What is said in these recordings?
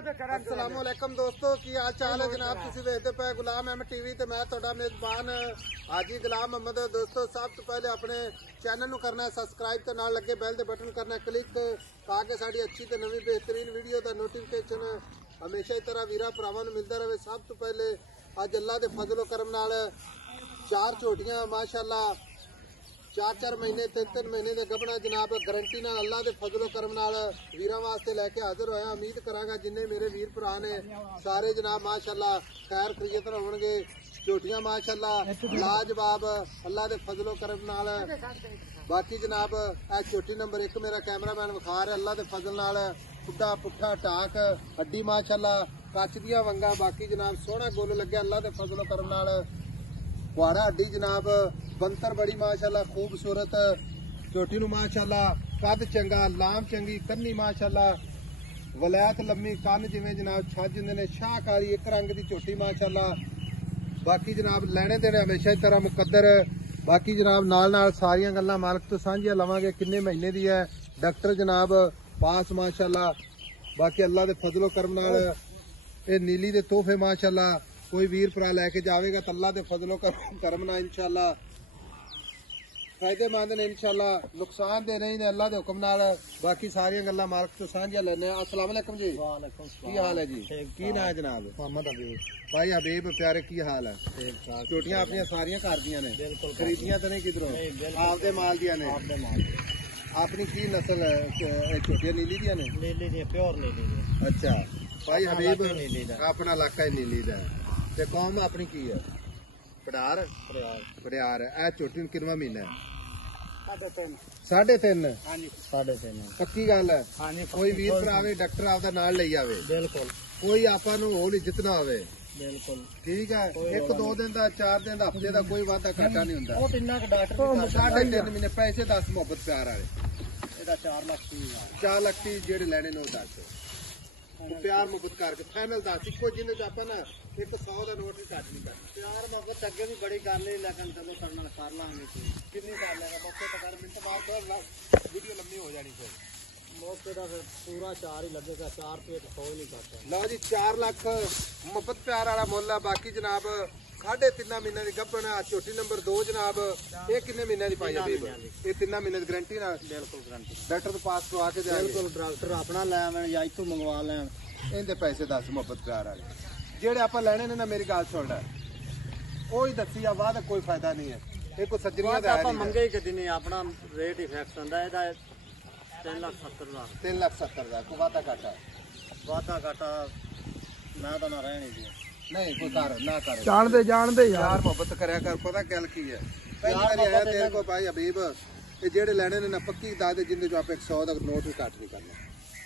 अस्सलामुअलैकुम दोस्तों की हाल चाल है जनाब। तुसीं देखदे पे गुलाम अहमद टीवी ते मैं तुहाडा मेजबान हाजी गुलाम अहमद। दोस्तों सब तो पहले अपने चैनल नूं करना है सब्सक्राइब ते नाल लगे बैल दे बटन करना है क्लिक ताकि साडी अच्छी ते नवी बेहतरीन वीडियो दा नोटिफिकेशन हमेशा ही तरह वीरा भरावां नूं मिलदा रहे। सब तो पहले अज अल्लाह दे फजलो करम नाल 4 झोटियां माशाअल्लाह 4 महीने 3 महीने के गबना जनाब गारंटी नाल अल्लाह के फजलो करम नाल वीरां वास्ते लैके हाजिर होया। उम्मीद करांगा जिन्ने मेरे वीर भरा ने सारे जनाब माशाअल्लाह खैर खरीयत होणगे। झोटियां माशाअल्लाह लाजवाब अल्लाह के फजलो करम नाल। बाकी जनाब ए झोटी नंबर 1 मेरा कैमरामैन विखा रहा अल्लाह के फजल नाल पुट्ठा पुट्ठा टाक हड्डी माशाअल्लाह कच दियां वंगा। बाकी जनाब सोहना गुल लगे अल्लाह के फजलो करम नाल। कुआड़ा हड्डी जनाब बंतर बड़ी माशाअल्लाह खूबसूरत झोटी नूं माशाअल्लाह कद चंगा लाम चंगी कन्नी माशाअल्लाह वलैत लम्मी कन्न जिवें जनाब छज हुंदे ने शाहकारी एक रंग दी झोटी माशाअल्लाह। बाकी जनाब लैणे देने हमेशा इस तरह मुकद्दर। बाकी जनाब नाल नाल सारियां गल्लां मालक तो सांझियां लवांगे। किन्ने महीने दी है डॉक्टर जनाब पास माशाअल्लाह। बाकी अल्लाह दे फजलो करम नाल ए नीली दे तोहफे माशाअल्लाह कोई वीर भरा लैके जाएगा तो अल्लाह के फजलो करम ना इंशाअल्लाह फायदेमंद ने इंशाअल्लाह नुकसान दे नहीं ने अल्लाह के हुक्म नाल। बाकी सारियां गल्लां मालक तो सांझियां लेने। अस्सलाम वालेकुम जी। वालेकुम की हाल है जी? की नाम है जनाब? मोहम्मद हबीब। भाई हबीब प्यारे की हाल है? झोटियां अपनी सारियां घर दियां ने खरीदियां तो नहीं किधरों आपदे माल दियां ने? अपनी की नस्ल झोटियां नीली दियां ने? नीली दी प्योर नीली दी। अच्छा भाई हबीब अपना इलाका ही नीली दा ते कौम अपनी की है? पड़ार पड़ियार है। झोटी किनवा महीना है? 3.5 3.5 पक्की गल है? कोई वीर भरा आवे डॉक्टर आपदा नाल लई आवे बिल्कुल कोई आपां नूं होल इज्जत ना आवे बिल्कुल ठीक है। 1-2 दिन दा 4 दिन दा हफ्ते दा कोई वादा घाटा नहीं हुंदा। 3.5 महीने पैसे 10 मुहब्बत प्यार वाले एदा 4 लाख जेड़े लैणे ने 10 प्यार मुहब्बत करके फाइनल 10 इको जिन्हें आपा ना 100 का नोट भी घट नहीं करना। प्यार मुहब्बत अगे भी बड़ी गल है लेकिन चलो करना कर लांगे किन्नी कर लेगा मौके तो कर मिनट बाद वीडियो लंबी हो जानी फिर मौके का फिर पूरा 4 ही लगेगा 4 पे 100 ही नहीं करता। लो जी 4 लाख मुहब्बत प्यार वाला मुल है। बाकी जनाब 3.5 महीने की गब्बन झोटी नंबर 2 जनाब ये किन्ने महीने की पाई हबीब? ये 3 महीने की गारंटी ना? बिल्कुल गारंटी डॉक्टर तो पास करवा के बिल्कुल डॉक्टर अपना लै आवन या इथों मंगवा लैन। इनके पैसे 10 मुहब्बत प्यार वाले जेडे आप लैने ने ना मेरी गल सुन लै वो ही दसी आ बाद कोई फायदा नहीं है। ये कोई सज्जनियां दा है मंगे ही कदी नहीं अपना रेट ही फिक्स हुंदा एदा 3,70,000 को वादा घाटा मैं तो ना रहने दी नहीं कोई कर ना कर जानते यार मुहब्बत करया कर। पता गल की है पहली बार आया तेरे को भाई हबीब ये जेडे लैने ने ना पक्की दादे जिंदे जो आप 100 का नोट भी काट नहीं करना।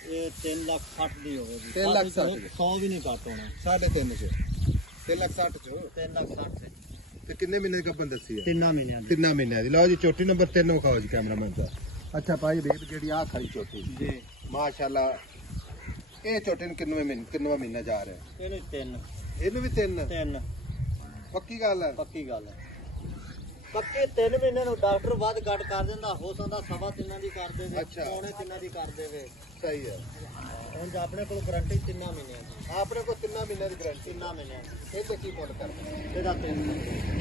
ये 3,60,000 दी होगी 3,60,000 100 भी नहीं काट होना 3.5 से 3,60,000 चो 3,60,000 ते किन्ने महीने का बंद दसी है? 3 महीने दी। लो जी चोटी नंबर 3 विखाओ जी कैमरामैन दा। अच्छा भाई हबीब जेडी आ खड़ी चोटी जी माशाअल्लाह ये चोटी किन्नवा महीना जा रहा है? इनू भी 3 पक्की गल है? पक्की 3 महीने डॉक्टर बाद घट कर देंदा हो सकदा 3.5 दी कर देवे 3.5 दी कर देवे सही है। हुण अपने को गारंटी 3 महीने अपने को 3 महीने की गारंटी 3 महीने ये तो की मुल कर एदा 3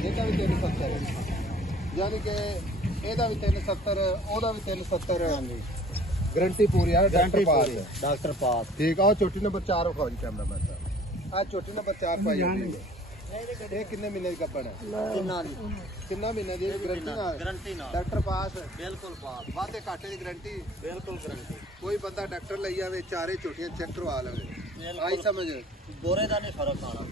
एदा भी 370 यानी कि एदा भी 370 ओदा भी 370 गारंटी पूरी है डॉक्टर पास ठीक है। चोटी नंबर 4 विखाओ जी कैमरामैन साहब। आ चोटी नंबर 4 पाई ये किन्ने महीने की गब्बन है? 3 महीने की गारंटी ना डॉक्टर पास बिल्कुल पास वादे घाटे की गारंटी बिल्कुल गारंटी। कोई बंदा डॉक्टर लई आवे चारे चोटियां चेक करवा लवे आई समझ गोरे का नहीं फर्क आना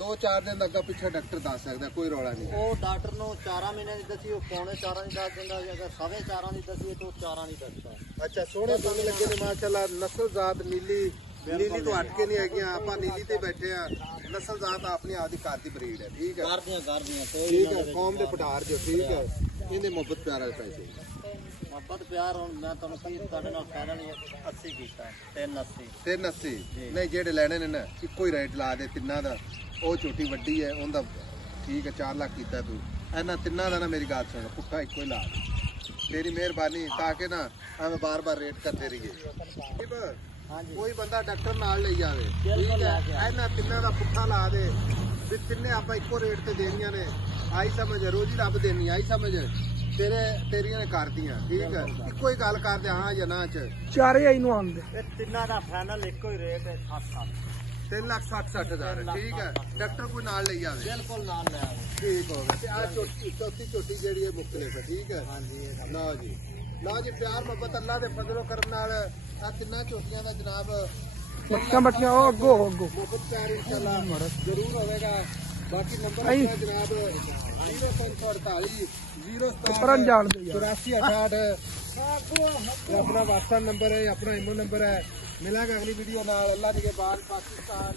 2-4 दिन अगर पिछे डॉक्टर दस सकता कोई रौला नहीं। वो डॉक्टर नो 4 महीने की दसी वो 4.25 की दस दिंदा अगर 4.5 की दसी तो 4 नहीं दसदा। अच्छा सोहने सोहने लगे ने माशाअल्लाह नस्ल जात नीली तो हट के नहीं है आप नीली ते बैठे हैं नस्ल जात अपनी आदि घर की ब्रीड है ठीक है ठीक है कौम के पटार जो ठीक है इन्हें मुहब्बत प्यार वाले पैसे मुहब्बत प्यार मैं फाइनल 80 कीता 380 नहीं जेडे लैने ने ना इको ही रेट ला दे तिन्ना दा वो छोटी वड्डी है उनका ठीक है 4 लाख कीता तू इन्हां तिन्ना दा ना मेरी गल सुन पुट्ठा इको ही ला तेरी मेहरबानी ताकि ना हमें बार बार रेट करते रहिए। ਕੋਈ ਬੰਦਾ ਡਾਕਟਰ ਨਾਲ ਲਈ ਜਾਵੇ ਠੀਕ ਹੈ। ਇਹਨਾਂ ਤਿੰਨਾਂ ਦਾ ਪੁੱਠਾ ਲਾ ਦੇ ਵੀ ਤਿੰਨੇ ਆਪਾਂ ਇੱਕੋ ਰੇਟ ਤੇ ਦੇਣੀਆਂ ਨੇ, ਆਈ ਸਮਝ, ਰੋਜ਼ ਹੀ ਰੱਬ ਦੇਣੀ, ਆਈ ਸਮਝ ਤੇਰੀਆਂ ਨੇ ਕਰਦੀਆਂ ਠੀਕ ਹੈ। ਇੱਕੋ ਹੀ ਗੱਲ ਕਰਦੇ ਹਾਂ ਜਾਂ ਨਾ ਚ ਚਾਰੇ ਆਈ ਨੂੰ ਆਉਂਦੇ ਇਹ ਤਿੰਨਾਂ ਦਾ ਫਾਈਨਲ ਇੱਕੋ ਹੀ ਰੇਟ ਹੈ 7-7 3,60,60,000 ਠੀਕ ਹੈ। ਡਾਕਟਰ ਕੋਈ ਨਾਲ ਲਈ ਜਾਵੇ ਬਿਲਕੁਲ ਨਾਲ ਲੈ ਆਓ। ਠੀਕ ਹੋ ਗਿਆ। ਤੇ ਆ ਚੌਥੀ ਝੋਟੀ ਜਿਹੜੀ ਹੈ ਮੁਖਤਲਿਫ ਹੈ ਠੀਕ ਹੈ। ਲਓ ਜੀ ਲਓ ਜੀ, ਪਿਆਰ ਮੁਹੱਬਤ ਅੱਲਾ ਦੇ ਫਜ਼ਲੋ ਕਰਮ ਨਾਲ ਆ ਤਿੰਨਾਂ ਝੋਟੀਆਂ ਦਾ ਜਨਾਬ ਬੱਟੀਆਂ ਉਹ ਅੱਗੋ ਮੁਫਤ ਪਿਆਰ ਇਨਸ਼ਾਅੱਲਾ ਜ਼ਰੂਰ ਹੋਵੇਗਾ। ਬਾਕੀ ਨੰਬਰ ਆਪਣਾ ਜਨਾਬ 0548 ਪਰਨ ਜਾਣ ਦੇ 8468 ਆਪਣਾ WhatsApp ਨੰਬਰ ਹੈ, ਆਪਣਾ ਇਮੋ ਨੰਬਰ ਹੈ। ਮਿਲਾਂਗੇ ਅਗਲੀ ਵੀਡੀਓ ਨਾਲ। ਅੱਲਾ ਦੀ ਕੇ ਬਾਦ ਪਾਕਿस्तान।